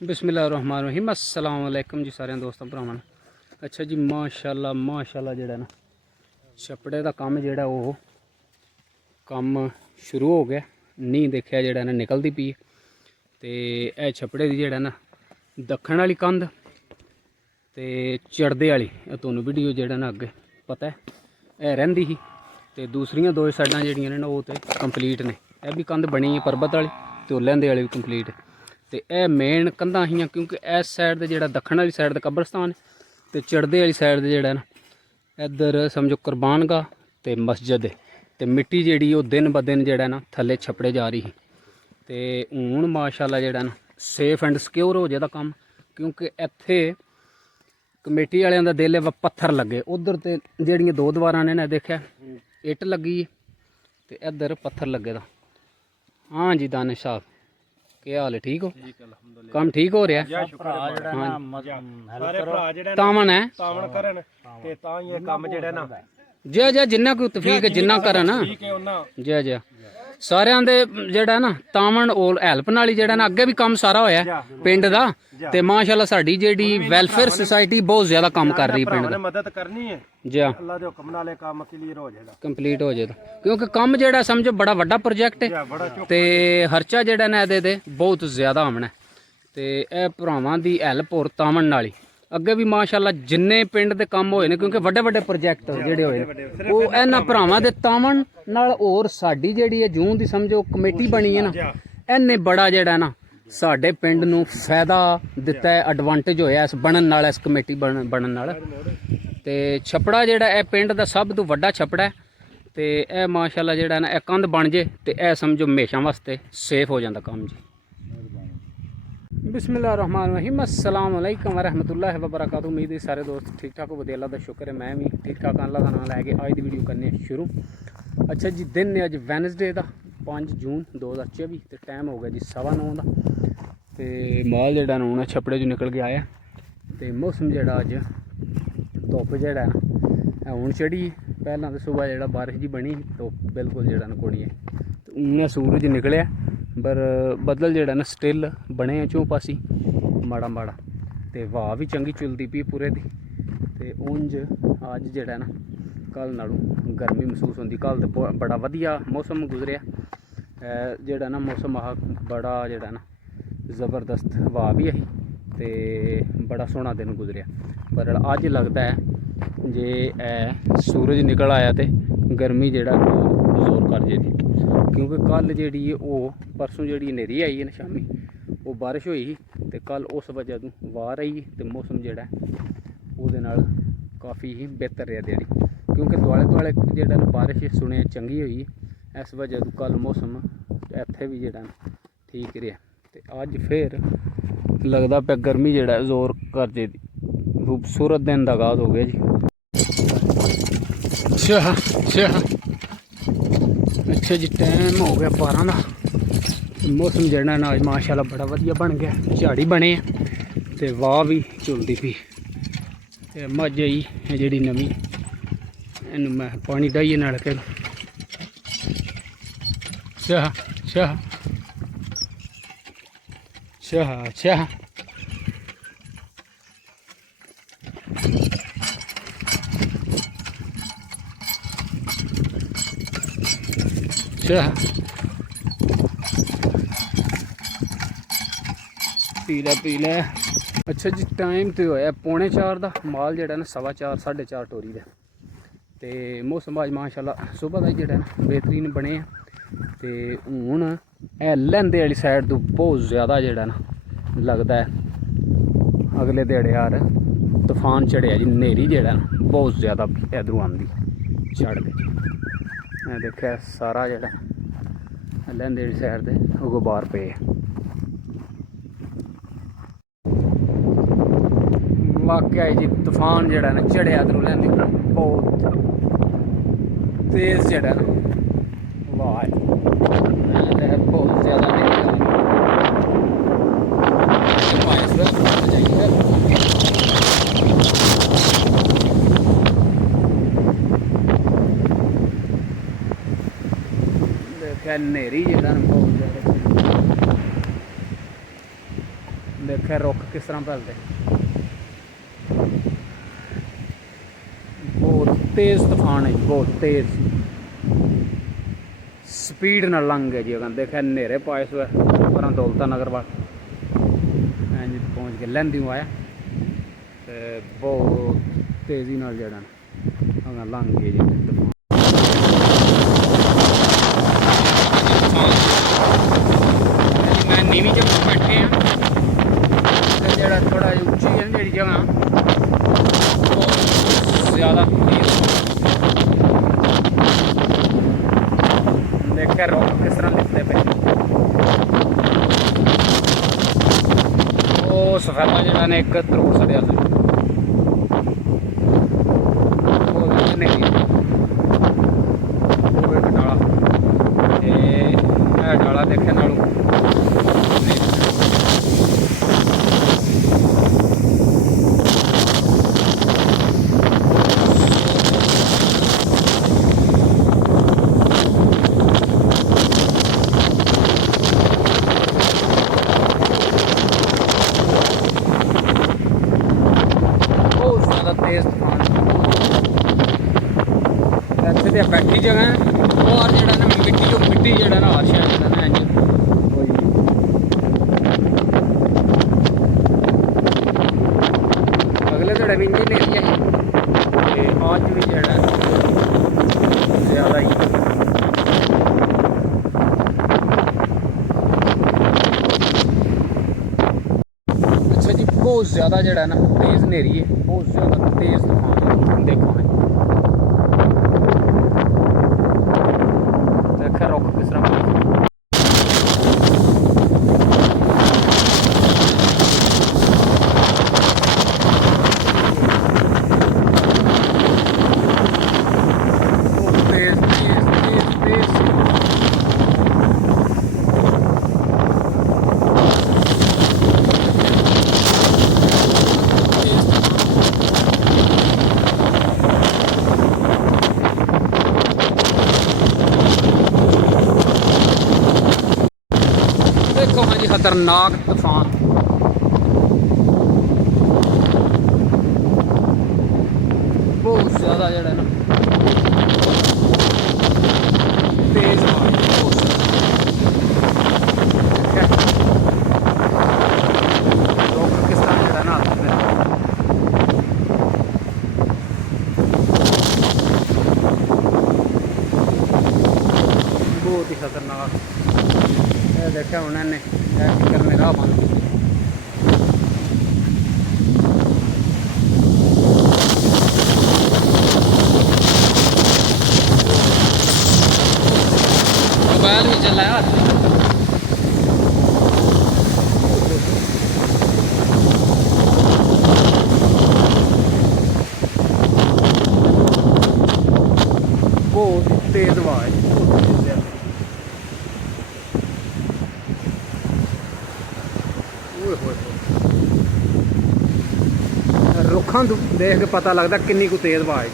बिस्मिल्लाहिर्रहमानिर्रहीम अस्सलाम वालेकुम जी सारे दोस्तों भरावां। अच्छा जी माशाल्लाह जेड़ा ना छपड़े का काम जेड़ा वो काम शुरू हो गया। नींह देखिया जेड़ा ना निकलती पई ते ए छपड़े दी जेड़ा ना दक्खण वाली कंध ते चढ़दे वाली तुहानूं वीडियो जेड़ा ना अगे पता है ए रहिंदी ही ते दूसरियां दो साइडां जेहड़ियां ने वो ते कंप्लीट ने। यह भी कंध बनी है परबत वाली ते ओह लैंदे वाली भी कंप्लीट है। तो यह मेन कंधा ही क्योंकि इस साइड जो दक्खण वाली साइड कब्रस्तान तो चढ़दे वाली साइड जोड़ा ना इधर समझो कुरबान गाह तो मस्जिद है। तो मिट्टी जी दिन ब दिन जोड़ा ना थले छपड़े जा रही तो हूँ माशाल्लाह जोड़ा ना सेफ एंड सिक्योर हो जाता काम क्योंकि इत्थे कमेटी वाले का दिल है पत्थर लगे उधर तो जड़ियाँ दो दीवारां ने देखा इट लगी तो इधर पत्थर लगे दा। हाँ जी दानिश साहब क्या हाल है ठीक हो? काम ठीक हो रहा है? तावन है जय जय जिन्ना कोई तफीक है जिन्ना करन जय जय सारे दे जेड़ा ना तावन और हैल्प नाल जेड़ा ना अगे भी काम सारा होया पिंड दा ते माशाल्लाह साडी जेडी वेलफेयर सोसाइटी बहुत ज्यादा काम कर रही पिंड दा मदद करनी है जी अल्लाह दे हुक्म नाल काम क्लियर हो जाएगा कंप्लीट हो जाएगा क्योंकि काम जेड़ा समझो बड़ा वड्डा प्रोजेक्ट है ते खर्चा जेड़ा ना दे बहुत ज्यादा आमना ते ए भरावां दी हेल्प और तावन नाल अगे भी माशाल्लाह जिन्ने पिंड दे काम होए ने क्योंकि वड्डे वड्डे प्रोजेक्ट जेडे होए वो इन्हां भरावां दे तावन नाल और साडी जेड़ी है जून दी समझो कमेटी बनी है ना इन्ने बड़ा जेड़ा ना साडे पिंड नूं फायदा दिता है एडवांटेज होया इस बनन नाल इस कमेटी बनन नाल ते छपड़ा जेड़ा है पिंड दा सब तो वड्डा छपड़ा है ते ए माशाल्लाह जेड़ा ना ए कंध बन जे ते ए समझो हमेशा वास्ते सेफ हो जांदा काम जी। बिस्मिल्लाहिर्रहमानिर्रहीम अस्सलाम वालेकुम वरहमतुल्लाहि वबरकातुहू। उम्मीद है सारे दोस्त ठीक ठाक हो अल्लाह का शुक्र है मैं भी ठीक ठाक अल्लाह का नाम लैके अज की वीडियो करने शुरू। अच्छा जी दिन है अज वैनसडे का 5 जून 2024 तो टाइम हो गया जी 9:15 का तो माल जेड़ा ना छपड़े चो निकल के आया तो मौसम जेड़ा अज धुप जेड़ा ना हूँ चढ़ी पहला तो सुबह जेड़ा बारिश जी बनी तो बिल्कुल जेड़ा ना कोड़ी है तो उन्हें सूरज निकलिया पर बदल जेड़ा ना स्टिल बने चौं पासी माड़ा माड़ा तो वाह भी चंगी चुलती पी पूरे दी ते उंज अज जेड़ा ना कल नालों गर्मी महसूस होंदी। कल तो बड़ा वधिया मौसम गुजरिया जेड़ा ना मौसम आ बड़ा जेड़ा ना ज़बरदस्त वाह भी आई ते बड़ा सोहना दिन गुजरिया पर अज लगता है जे सूरज निकल आया तो गर्मी जेड़ा जोर कर जेदी क्योंकि कल जी वो परसों जी नेरी आई है ना शामी वो बारिश हुई ही तो कल उस वजह तो वार आई तो मौसम जोड़ा वो काफ़ी ही बेहतर रहा दिहाड़ी क्योंकि दुआले दुआले जोड़ा बारिश सुने चंगी हुई इस वजह तो कल मौसम इत्थे भी जोड़ा ठीक रहा तो अज फिर लगता पे गर्मी जोड़ा जोर कर जे खूबसूरत दिन का आगाज हो गया जी। अच्छा जी टाइम हो गया 12 का मौसम जड़ा ना अज माशाल्लाह बड़ा वधिया बन गया झाड़ी बने तो वाह भी चुलती पी मझ आई जी नवी इन मैं पानी डाइए नलके शाह शाह शाह शाह शाह पी ले। अच्छा जी टाइम तो होया 3:45 का माल जोड़ा ना 4:15 4:30 टोरी का तो मौसम अज माशाल्लाह सुबह का जोड़ा ना बेहतरीन बने तो हूँ लैंदे वाली साइड तो बहुत ज़्यादा जोड़ा ना लगता है अगले दिहाड़े यार तूफान चढ़िया जी नेरी जोड़ा ना बहुत ज़्यादा इधरों आती चढ़ के देखा सारा जोड़ा लैंदे वाली साइड से गुबार पे वाकया जी तूफान जड़ा ना चढ़िया इधरों लैंदे बहुत तेज जड़ा ना वाह बहुत ज़्यादा देखा नेरी जड़ा बहुत ज़्यादा देखा रुख किस तरह फैलते, बहुत तेज़ तूफान है जी, बहुत तेज़ स्पीड न लंघ है जी। अगर देखा नेरे पाए सो पर दौलता नगर वाल जी पहुँच के लैंदी आया तो बहुत तेज़ी नाल जड़ा अगर लंघ गए जी तूफान। मैं नीवी जगह बैठे हैं जरा थोड़ा उच्ची है जी जगह ज़्यादा देखा रुख किस तरह दिखते पे वो सफेदा जरा ने एक त्रोड़ सड़िया डाला देखे नालों तेज तूफान इतने बैठी जगह है और जरा ना मिट्टी जरा ना आशा जरा ना इंज अगले धड़े भी इंज ले आई आज भी जरा ज़्यादा ही अच्छा जी बहुत ज़्यादा जरा ना तेज़ नेरी है, बहुत ज़्यादा तेज़ तूफान देखो है देखा रुख किस तरह देखो हाँ जी खतरनाक तूफान बहुत ज़्यादा जड़ा ना तेज किस तरह जड़ा ना बहुत ही खतरनाक देखा उन्होंने करने राह बंद मोबाइल भी चला यार बहुत तेज आवाज रुखा देख के पता लगता किन्नी को तेज आवाज